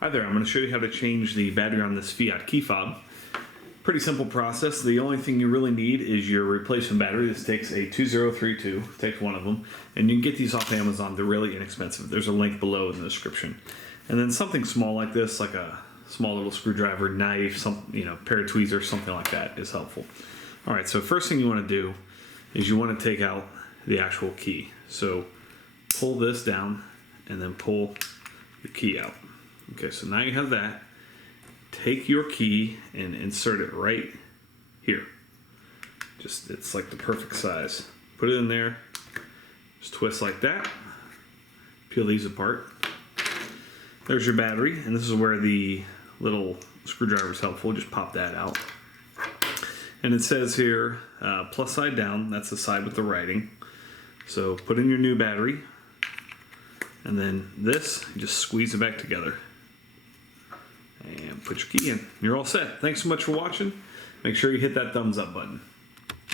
Hi there, I'm going to show you how to change the battery on this Fiat key fob. Pretty simple process. The only thing you really need is your replacement battery. This takes a 2032, takes one of them, and you can get these off Amazon. They're really inexpensive. There's a link below in the description. And then something small like this, like a small little screwdriver, knife, some pair of tweezers, something like that is helpful. All right, so first thing you want to do is you want to take out the actual key. So pull this down and then pull the key out. Okay, so now you have that. Take your key and insert it right here. It's like the perfect size. Put it in there, just twist like that. Peel these apart. There's your battery, and this is where the little screwdriver is helpful. Just pop that out. And it says here, plus side down, that's the side with the writing. So put in your new battery, and then this, you just squeeze it back together. And put your key in. You're all set. Thanks so much for watching. Make sure you hit that thumbs up button.